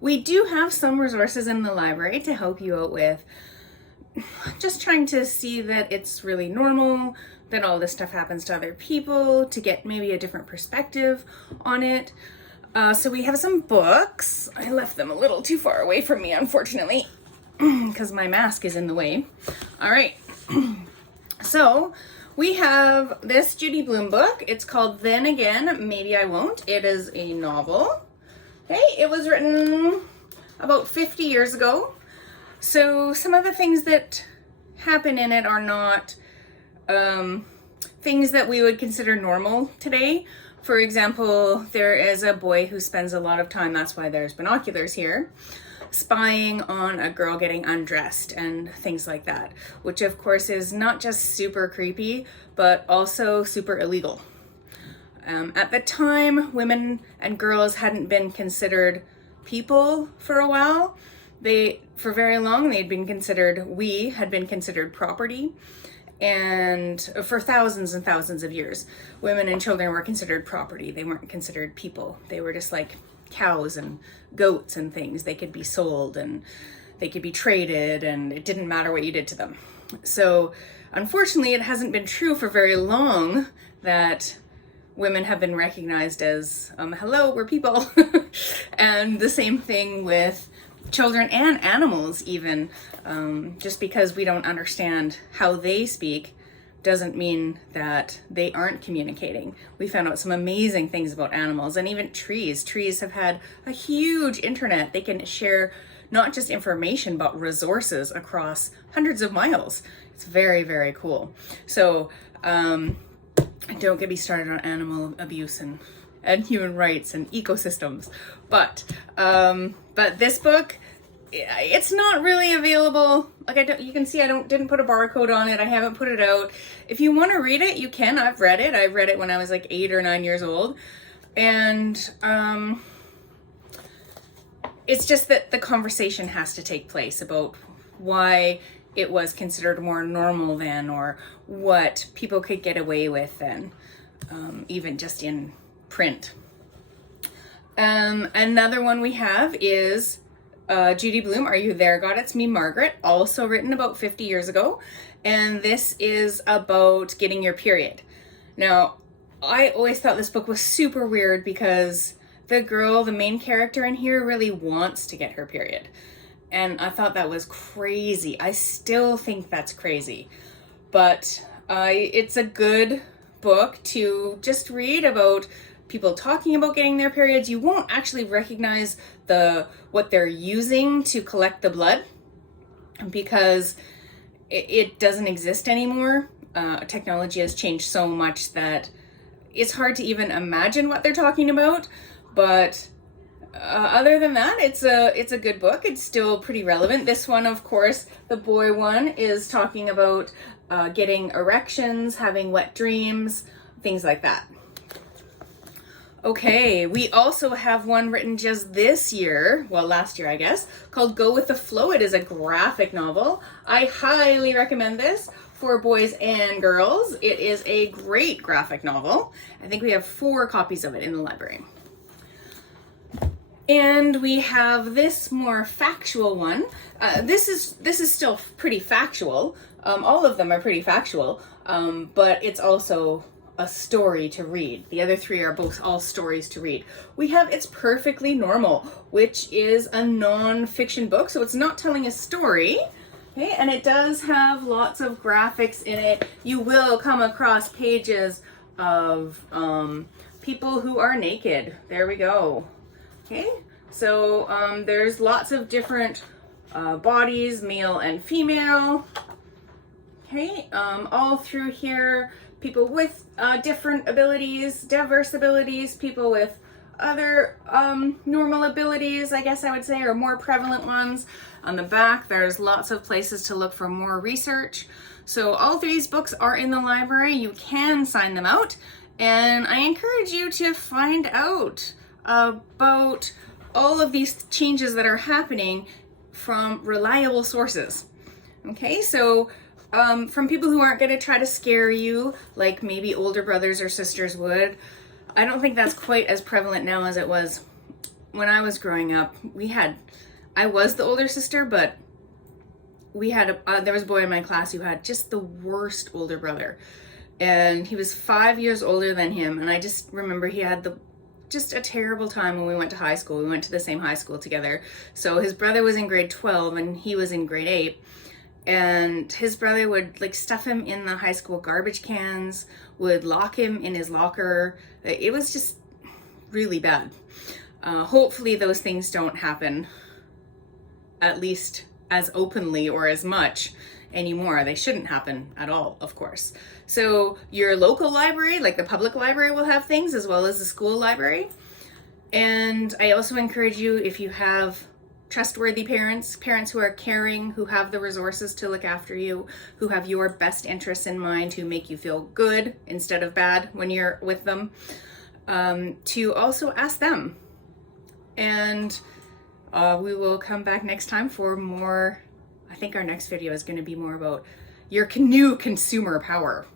We do have some resources in the library to help you out with just trying to see that it's really normal, that all this stuff happens to other people, to get maybe a different perspective on it. So we have some books. I left them a little too far away from me, unfortunately, because my mask is in the way. All right. So we have this Judy Blume book. It's called Then Again, Maybe I Won't. It is a novel. Okay, it was written about 50 years ago. So some of the things that happen in it are not things that we would consider normal today. For example, there is a boy who spends a lot of time, that's why there's binoculars here, spying on a girl getting undressed and things like that, which of course is not just super creepy, but also super illegal. At the time, women and girls hadn't been considered people for a while. For very long, we had been considered property. And for thousands and thousands of years, women and children were considered property. They weren't considered people. They were just like cows and goats and things. They could be sold and they could be traded, and it didn't matter what you did to them. So unfortunately, it hasn't been true for very long that women have been recognized as, hello, we're people. And the same thing with children and animals even. Just because we don't understand how they speak doesn't mean that they aren't communicating. We found out some amazing things about animals, and even trees. Trees have had a huge internet. They can share not just information, but resources across hundreds of miles. It's very, very cool. So don't get me started on animal abuse and human rights and ecosystems. But this book, it's not really available. Like you can see I didn't put a barcode on it. I haven't put it out. If you want to read it, you can. I've read it. I read it when I was like 8 or 9 years old. And it's just that the conversation has to take place about why it was considered more normal then, or what people could get away with then, even just in print. Another one we have is Judy Blume, Are You There, God? It's Me, Margaret, also written about 50 years ago. And this is about getting your period. Now, I always thought this book was super weird because the girl, the main character in here, really wants to get her period. And I thought that was crazy. I still think that's crazy. But it's a good book to just read about people talking about getting their periods. You won't actually recognize what they're using to collect the blood because it doesn't exist anymore. Technology has changed so much that it's hard to even imagine what they're talking about. But other than that, it's a good book. It's still pretty relevant. This one, of course, the boy one, is talking about getting erections, having wet dreams, things like that. Okay, we also have one written just this year, well, last year, I guess, called Go With the Flow. It is a graphic novel. I highly recommend this for boys and girls. It is a great graphic novel. I think we have 4 copies of it in the library. And we have this more factual one. This is still pretty factual. All of them are pretty factual, but it's also a story to read. The other 3 are both all stories to read. We have It's Perfectly Normal, which is a non-fiction book, so it's not telling a story. Okay, and it does have lots of graphics in it. You will come across pages of people who are naked. There we go. Okay, so there's lots of different bodies, male and female. Okay, all through here, people with different abilities, diverse abilities, people with other normal abilities, I guess I would say, or more prevalent ones. On the back, there's lots of places to look for more research. So all 3 books are in the library. You can sign them out, and I encourage you to find out about all of these changes that are happening from reliable sources. Okay, so from people who aren't going to try to scare you like maybe older brothers or sisters would. I don't think that's quite as prevalent now as it was when I was growing up, I was the older sister, but there was a boy in my class who had just the worst older brother. And he was 5 years older than him. And I just remember he had just a terrible time when we went to high school. We went to the same high school together. So his brother was in grade 12 and he was in grade 8. And his brother would like stuff him in the high school garbage cans, would lock him in his locker. It was just really bad. Hopefully those things don't happen, at least as openly or as much anymore. They shouldn't happen at all, of course. So your local library, like the public library, will have things, as well as the school library. And I also encourage you, if you have trustworthy parents who are caring, who have the resources to look after you, who have your best interests in mind, who make you feel good instead of bad when you're with them, to also ask them. And we will come back next time for more. I think our next video is going to be more about your new consumer power.